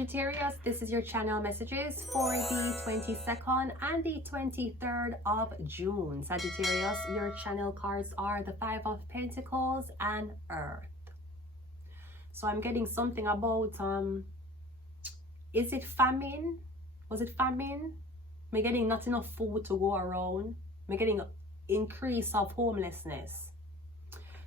Sagittarius, this is your channel messages for the 22nd and the 23rd of June. Sagittarius, your channel cards are the Five of Pentacles and Earth. So I'm getting something about, is it famine? Was it famine? I'm getting not enough food to go around. I'm getting increase of homelessness.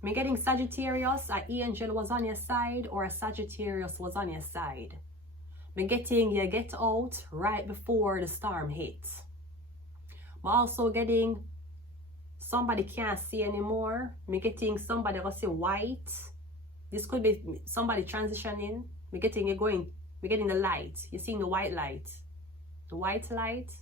I'm getting Sagittarius, an angel was on your side or a Sagittarius was on your side. I'm getting you get out right before the storm hits. I'm also getting somebody can't see anymore. I'm getting somebody was say white. This could be somebody transitioning. I'm getting you going. We're getting the light. You're seeing the white light. The white light.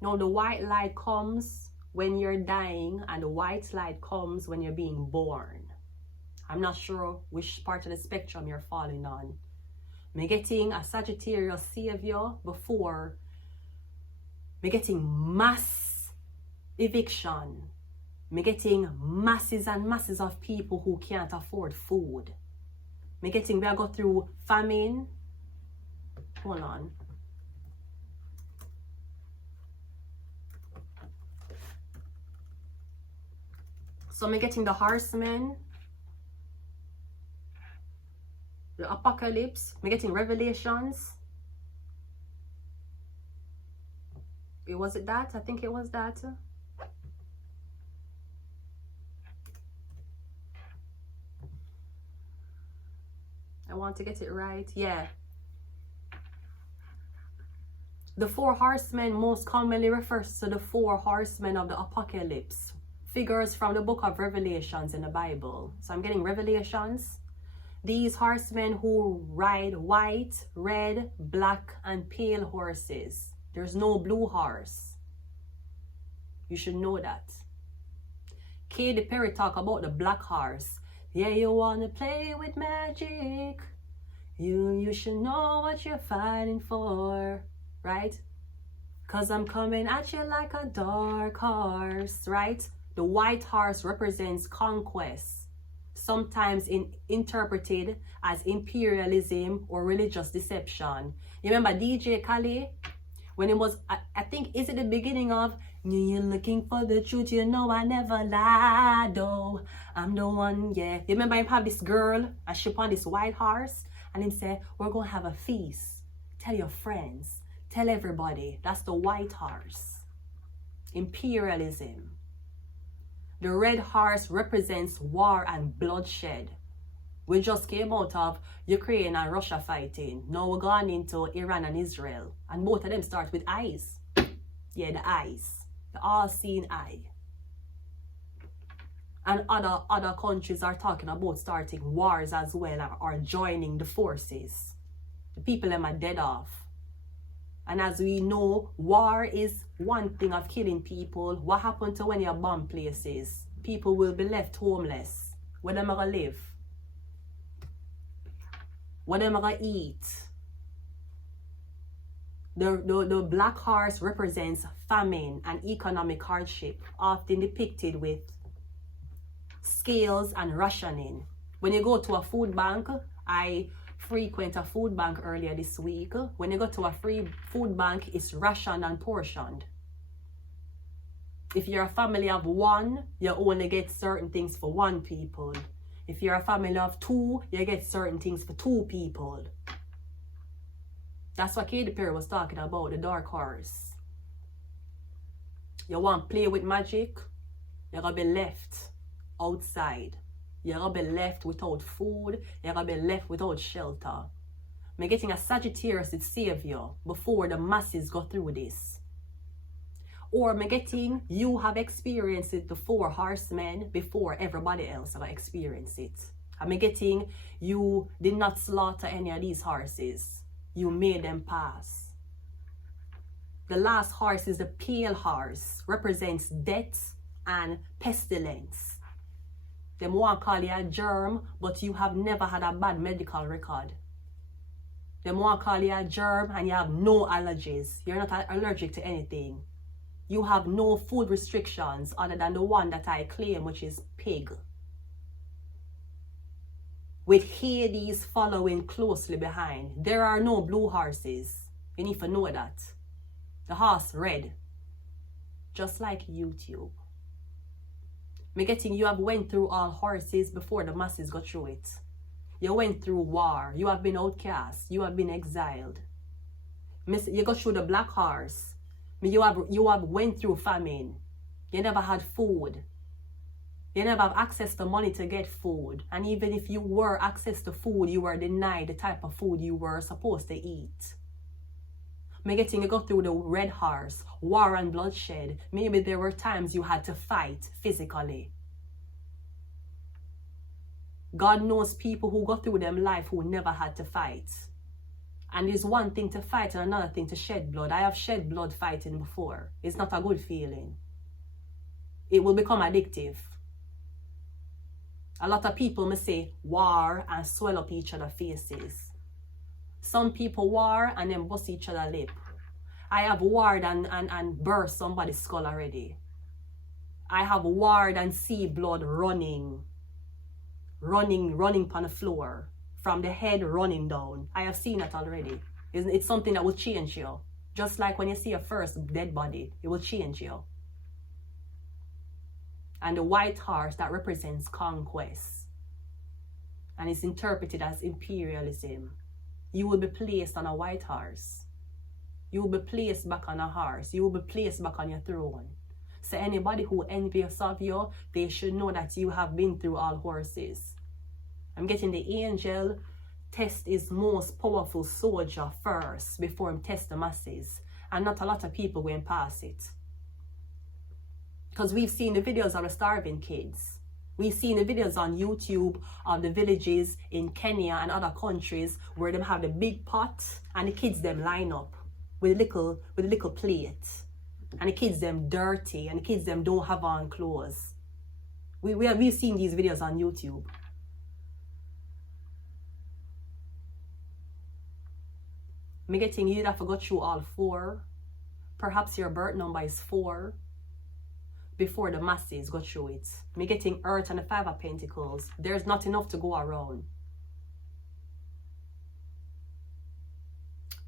No, the white light comes when you're dying, and the white light comes when you're being born. I'm not sure which part of the spectrum you're falling on. I'm getting a Sagittarius savior before. I'm getting mass eviction. I'm getting masses and masses of people who can't afford food. I'm getting we go through famine. Hold on. So I'm getting the Horsemen, the Apocalypse. I'm getting Revelations. Was it that? I think it was that. I want to get it right. Yeah. The four horsemen most commonly refers to the four horsemen of the Apocalypse. Figures from the book of Revelations in the Bible. So I'm getting Revelations. These horsemen who ride white, red, black, and pale horses. There's no blue horse. You should know that. Katy Perry talk about the black horse. Yeah, you wanna play with magic. You should know what you're fighting for, right? Cause I'm coming at you like a dark horse, right? The white horse represents conquest, sometimes interpreted as imperialism or religious deception. You remember DJ Khaled? When it was, I think, is it the beginning of, you're looking for the truth, you know I never lied, though. I'm the one, yeah. You remember him have this girl, a ship on this white horse, and him say, we're going to have a feast. Tell your friends, tell everybody. That's the white horse. Imperialism. The red horse represents war and bloodshed. We just came out of Ukraine and Russia fighting. Now we're going into Iran and Israel. And both of them start with eyes. Yeah, the eyes. The all-seeing eye. And other countries are talking about starting wars as well, or joining the forces. The people them are dead off. And as we know, war is one thing of killing people. What happened to when you bomb places? People will be left homeless. Where them gonna live? What them gonna eat? The black horse represents famine and economic hardship, often depicted with scales and rationing. When you go to a food bank, I frequent a food bank earlier this week. When you go to a free food bank, it's rationed and portioned. If you're a family of one, you only get certain things for one people. If you're a family of two, you get certain things for two people. That's what Katy Perry was talking about, the dark horse. You want to play with magic, you're going to be left outside. You're going to be left without food. You're going to be left without shelter. I'm getting a Sagittarius to save you before the masses go through this. Or I'm getting you have experienced it, the four horsemen, before everybody else have experienced it. I'm getting you did not slaughter any of these horses. You made them pass. The last horse is the pale horse. Represents death and pestilence. Them want to call you a germ, but you have never had a bad medical record. Them want to call you a germ and you have no allergies. You're not allergic to anything. You have no food restrictions other than the one that I claim, which is pig. with Hades following closely behind. There are no blue horses. You need to know that. The horse red. Just like YouTube. Me getting you have went through all horses before the masses got through it. You went through war. You have been outcast. You have been exiled. You got through the black horse. You have went through famine. You never had food. You never have access to money to get food. And even if you were access to food, you were denied the type of food you were supposed to eat. Me getting you go through the red horse, war and bloodshed. Maybe there were times you had to fight physically. God knows people who go through them life who never had to fight. And it's one thing to fight and another thing to shed blood. I have shed blood fighting before. It's not a good feeling. It will become addictive. A lot of people may say war and swell up each other's faces. Some people war and then bust each other's lip. I have warred and burst somebody's skull already. I have warred and see blood running on the floor. From the head running down. I have seen it already. It's something that will change you. Just like when you see a first dead body, it will change you. And the white horse that represents conquest. And it's interpreted as imperialism. You will be placed on a white horse. You will be placed back on a horse. You will be placed back on your throne. So anybody who envious of you, they should know that you have been through all horses. I'm getting the angel test his most powerful soldier first before him test the masses. And not a lot of people going past it. Because we've seen the videos of the starving kids. We've seen the videos on YouTube of the villages in Kenya and other countries where they have the big pot and the kids them line up with a little plate. And the kids them dirty and the kids them don't have on clothes. We've seen these videos on YouTube. Me getting you that forgot through all 4. Perhaps your birth number is 4. Before the masses got through it. Me getting Earth and the 5 of Pentacles. There's not enough to go around.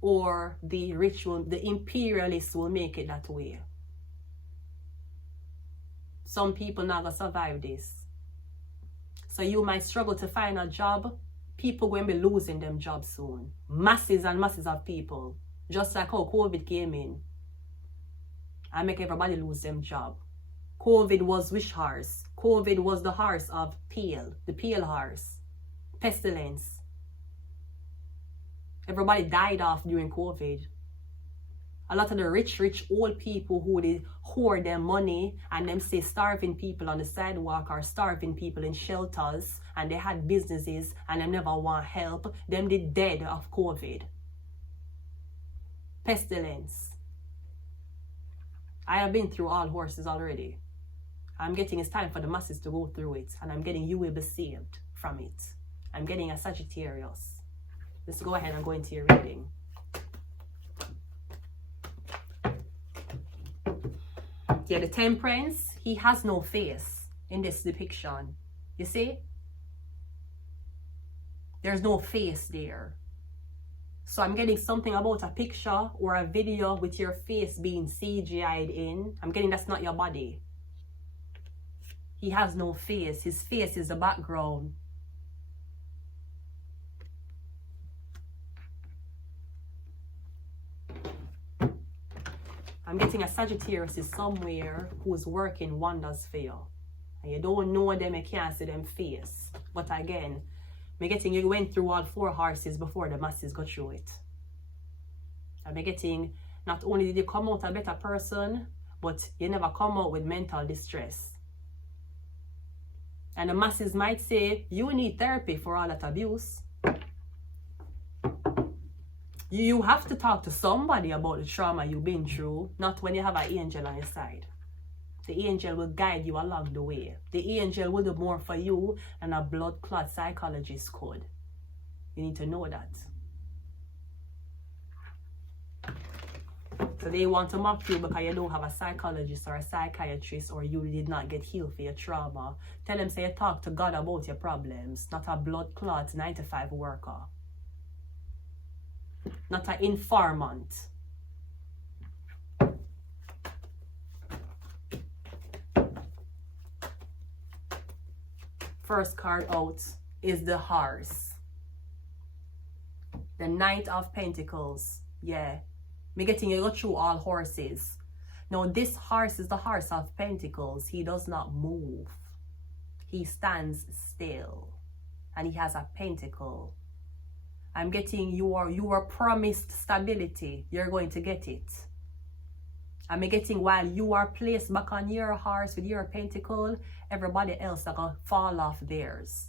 Or the ritual, the imperialists will make it that way. Some people not gonna survive this. So you might struggle to find a job. People going to be losing them jobs soon. Masses and masses of people. Just like how COVID came in. And make everybody lose them job. COVID was which horse? COVID was the horse of pale. The pale horse. Pestilence. Everybody died off during COVID. A lot of the rich old people who they hoard their money and them say starving people on the sidewalk or starving people in shelters and they had businesses and they never want help, them they dead of COVID. Pestilence. I have been through all horses already. I'm getting it's time for the masses to go through it and I'm getting you will be saved from it. I'm getting a Sagittarius. Let's go ahead and go into your reading. Yeah, the Temperance, he has no face in this depiction. You see? There's no face there. So I'm getting something about a picture or a video with your face being CGI'd in. I'm getting that's not your body. He has no face. His face is the background. I'm getting a Sagittarius is somewhere who's working wonders for you. And you don't know them, you can't see them face. But again, I'm getting you went through all 4 horses before the masses got through it. I'm getting not only did you come out a better person, but you never come out with mental distress. And the masses might say, you need therapy for all that abuse. You have to talk to somebody about the trauma you've been through, not when you have an angel on your side. The angel will guide you along the way. The angel will do more for you than a blood clot psychologist could. You need to know that. So they want to mock you because you don't have a psychologist or a psychiatrist, or you did not get healed for your trauma. Tell them, say, you talk to God about your problems, not a blood clot 9-to-5 worker. Not an informant. First card out is the horse. The Knight of Pentacles. Yeah. Me getting you go through all horses. Now this horse is the horse of Pentacles. He does not move. He stands still. And he has a pentacle. I'm getting you are promised stability. You're going to get it. I'm getting while you are placed back on your horse with your pentacle, everybody else are going to fall off theirs.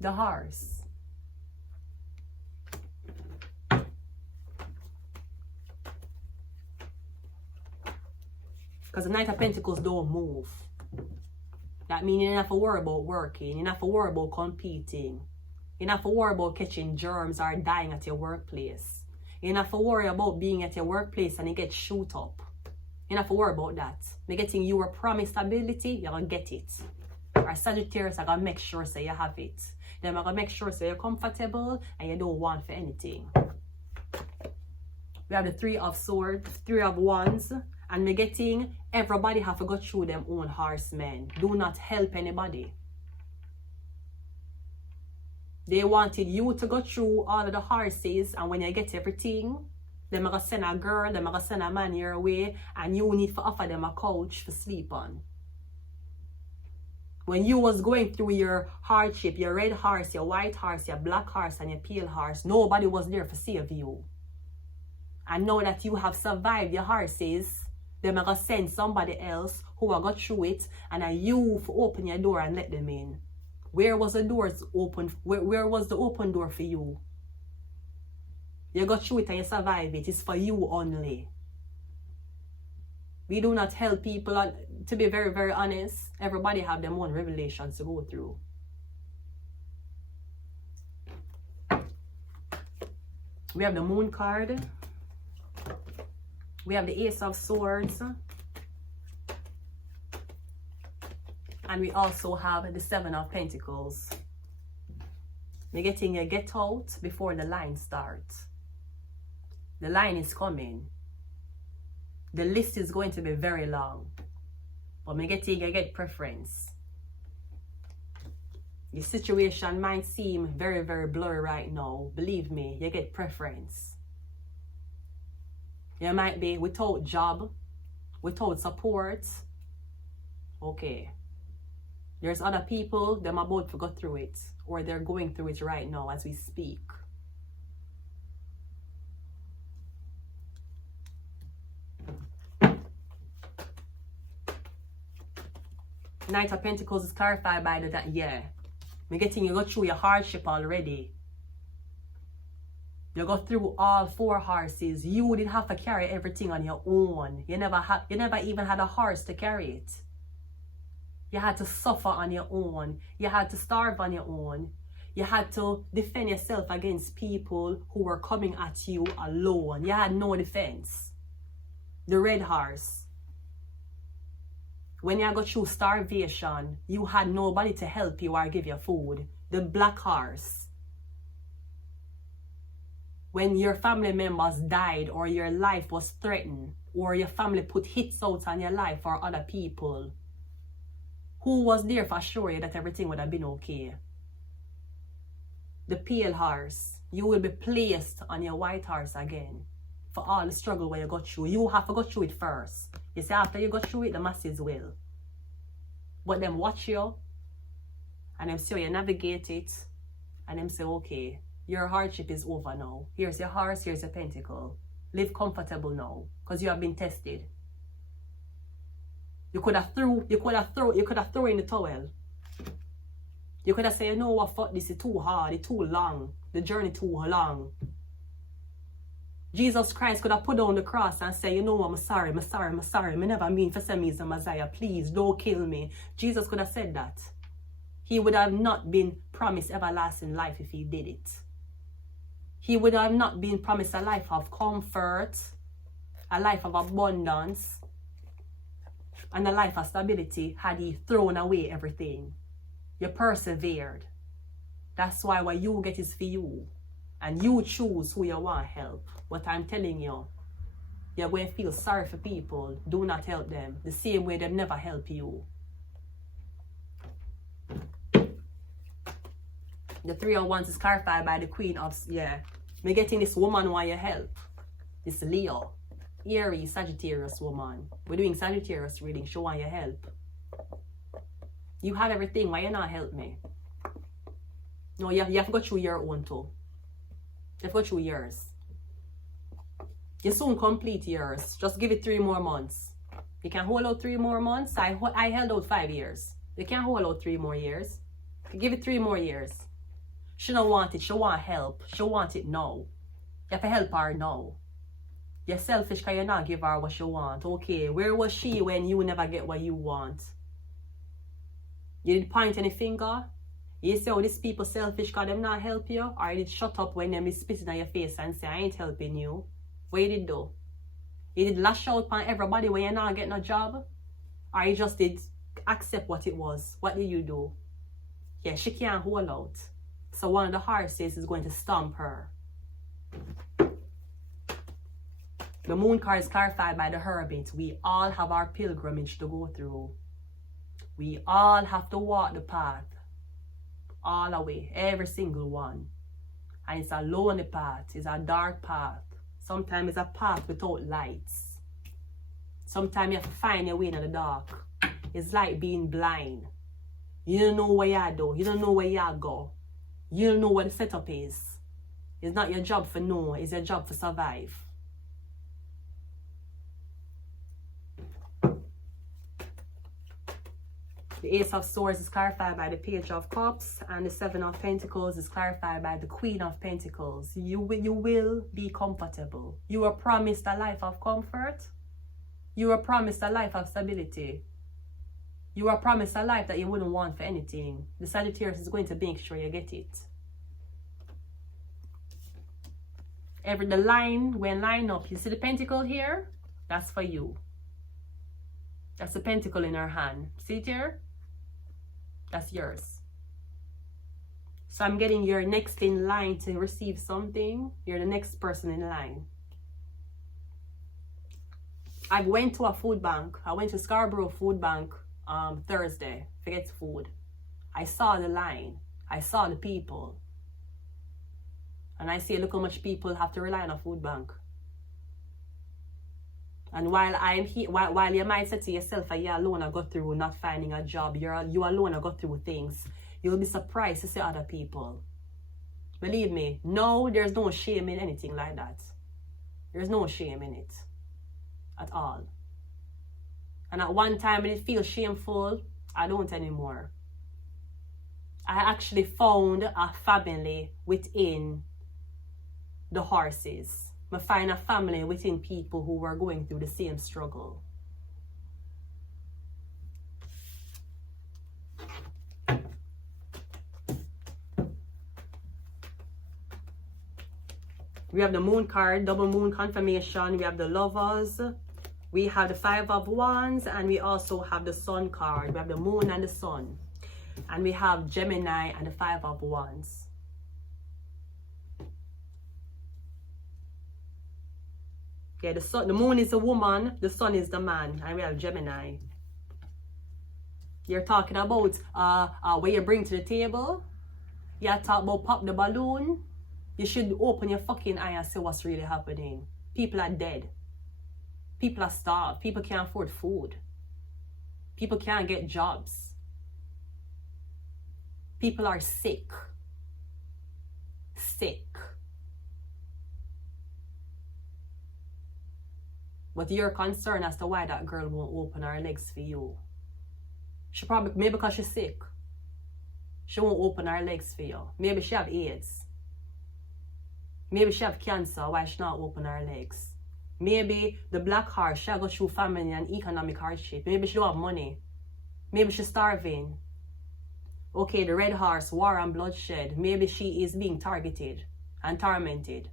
The horse. Because the Knight of Pentacles don't move. That means you don't have to worry about working. You don't have to worry about competing. You don't have to worry about catching germs or dying at your workplace. You don't have to worry about being at your workplace and you get shoot up. You don't have to worry about that. You're getting your promised ability, you're going to get it. Or Sagittarius are going to make sure so you have it. Then I'm going to make sure so you're comfortable and you don't want for anything. We have the Three of Swords, Three of Wands. And we're getting everybody have to go through them own horsemen. Do not help anybody. They wanted you to go through all of the horses, and when you get everything, they're going to send a girl, they're going to send a man your way, and you need to offer them a couch to sleep on. When you was going through your hardship, your red horse, your white horse, your black horse, and your pale horse, nobody was there to save you. And now that you have survived your horses, they're going to send somebody else who will go through it, and you open your door and let them in. Where was the doors open? Where was the open door for you? You got through it and you survive it. It's for you only. We do not help people. To be very, very honest, everybody have their own revelations to go through. We have the Moon card. We have the Ace of Swords. And we also have the Seven of Pentacles. You're getting a get out before the line starts. The line is coming. The list is going to be very long. But you're getting a get preference. The situation might seem very, very blurry right now. Believe me, you get preference. You might be without job, without support. Okay. There's other people, them about to go through it, or they're going through it right now as we speak. Knight of Pentacles is clarified by that, yeah. We're getting you go through your hardship already. You go through all 4 horses. You didn't have to carry everything on your own. You never even had a horse to carry it. You had to suffer on your own. You had to starve on your own. You had to defend yourself against people who were coming at you alone. You had no defense. The red horse. When you go through starvation, you had nobody to help you or give you food. The black horse. When your family members died or your life was threatened or your family put hits out on your life or other people, who was there for assure you that everything would have been okay? The pale horse. You will be placed on your white horse again for all the struggle where you got through. You have to go through it first. You see, after you go through it, the masses will. But them watch you and them see you navigate it and them say, okay, your hardship is over now. Here's your horse, here's your pentacle. Live comfortable now because you have been tested. You could have thrown in the towel. You could have said, you know what, fuck this, it's too hard, it's too long, the journey too long. Jesus Christ could have put down the cross and say, you know what, I'm sorry. I never mean for send me as a Messiah. Please don't kill me. Jesus could have said that. He would have not been promised everlasting life if he did it. He would have not been promised a life of comfort, a life of abundance, and a life of stability had he thrown away everything. You persevered. That's why what you get is for you. And you choose who you want to help. What I'm telling you, you're going to feel sorry for people. Do not help them. The same way they never help you. The 3 of Wands is clarified by the Queen of, me getting this woman want your help. This Leo, Aries, Sagittarius woman. We're doing Sagittarius reading. She want your help. You have everything. Why you not help me? No, you have to go through your own too. You have to go through yours. You soon complete yours. Just give it 3 more months. You can hold out 3 more months. I held out 5 years. You can't hold out 3 more years. You give it 3 more years. She don't want it. She want help. She want it now. You have to help her now. You're selfish because you not give her what she want. Okay, where was she when you never get what you want? You did point any finger? You say, oh, these people selfish because them not help you? Or you did shut up when them is spitting on your face and say, I ain't helping you? What you did do? You did lash out on everybody when you not getting a job? Or you just did accept what it was? What did you do? Yeah, she can't hold out. So one of the horses is going to stomp her. The moon card is clarified by the Hermit. We all have our pilgrimage to go through. We all have to walk the path. All the way. Every single one. And it's a lonely path. It's a dark path. Sometimes it's a path without lights. Sometimes you have to find your way in the dark. It's like being blind. You don't know where you do. You don't know where you go. You don't know what the setup is. It's not your job for know. It's your job for survive. The Ace of Swords is clarified by the Page of Cups, and the 7 of Pentacles is clarified by the Queen of Pentacles. You will be comfortable. You are promised a life of comfort. You are promised a life of stability. You are promised a life that you wouldn't want for anything. The Sagittarius is going to make sure you get it. The line, when line up, you see the pentacle here? That's for you. That's the pentacle in her hand. See it here? That's yours. So I'm getting you're next in line to receive something. You're the next person in line. I went to a food bank. I went to Scarborough Food Bank Thursday. Forget food. I saw the line. I saw the people. And I say, look how much people have to rely on a food bank. And while I'm here, while you might say to yourself, you're alone I go through not finding a job, you alone I go through things, you'll be surprised to see other people. Believe me, no, there's no shame in anything like that. There's no shame in it at all. And at one time when it feels shameful, I don't anymore. I actually found a family within the horses. I find a family within people who were going through the same struggle. We have the moon card, double moon confirmation. We have the lovers. We have the 5 of wands, and we also have the sun card. We have the moon and the sun. And we have Gemini and the 5 of wands. Yeah, the moon is the woman, the sun is the man, and we have Gemini. You're talking about what you bring to the table. You talk about pop the balloon. You should open your fucking eye and see what's really happening. People are dead. People are starved. People can't afford food. People can't get jobs. People are sick. Sick. But you're concerned as to why that girl won't open her legs for you. She probably, maybe because she's sick. She won't open her legs for you. Maybe she have AIDS. Maybe she have cancer, why she not open her legs. Maybe the black horse, she go through famine and economic hardship. Maybe she don't have money. Maybe she's starving. Okay, the red horse, war and bloodshed. Maybe she is being targeted. and tormented.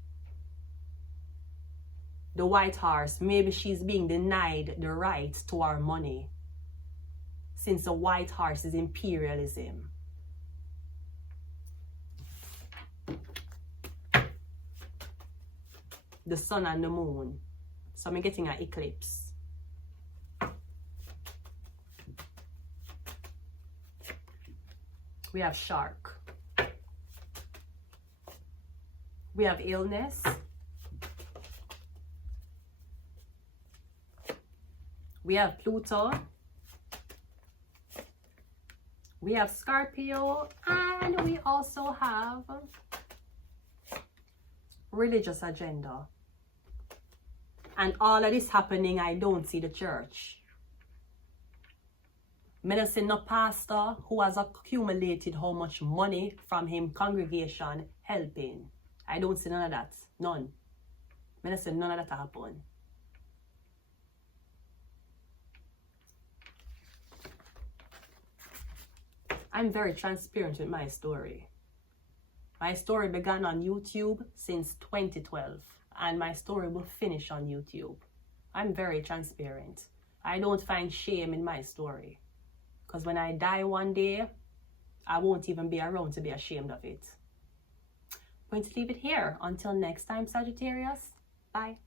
The white horse, maybe she's being denied the right to our money, since the white horse is imperialism. The sun and the moon. So I'm getting an eclipse. We have shark. We have illness. We have Pluto. We have Scorpio. And we also have religious agenda. And all of this happening, I don't see the church. I don't see no pastor who has accumulated how much money from him congregation helping. I don't see none of that. None. I don't see none of that happen. I'm very transparent with my story. My story began on YouTube since 2012. And my story will finish on YouTube. I'm very transparent. I don't find shame in my story. Because when I die one day, I won't even be around to be ashamed of it. I'm going to leave it here. Until next time, Sagittarius. Bye.